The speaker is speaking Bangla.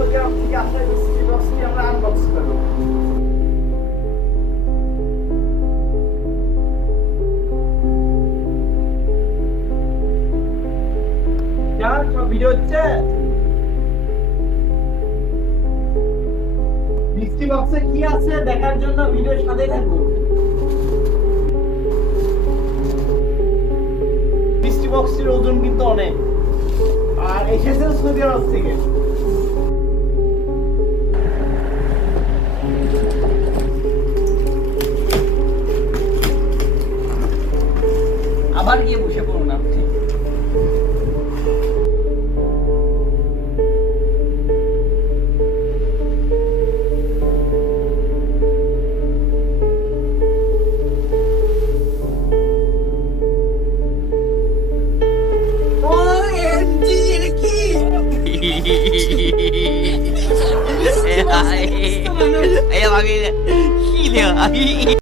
সৌদি আরব থেকে আসা মিস্ট্রি বক্সটি আমরা আনবক্স করব। যার সব ভিডিও হচ্ছে মিস্ট্রি বক্সে কি আছে দেখার জন্য ভিডিওর সাথে থাকুন। মিস্ট্রি বক্সটির ওজন কিন্তু অনেক, আর এসেছে সৌদি আরব থেকে। আবার গিয়ে বসে পড়ুন আপনি। Ay, ay, ay, ay, ay, ay, ay, ay, ay, ay, ay,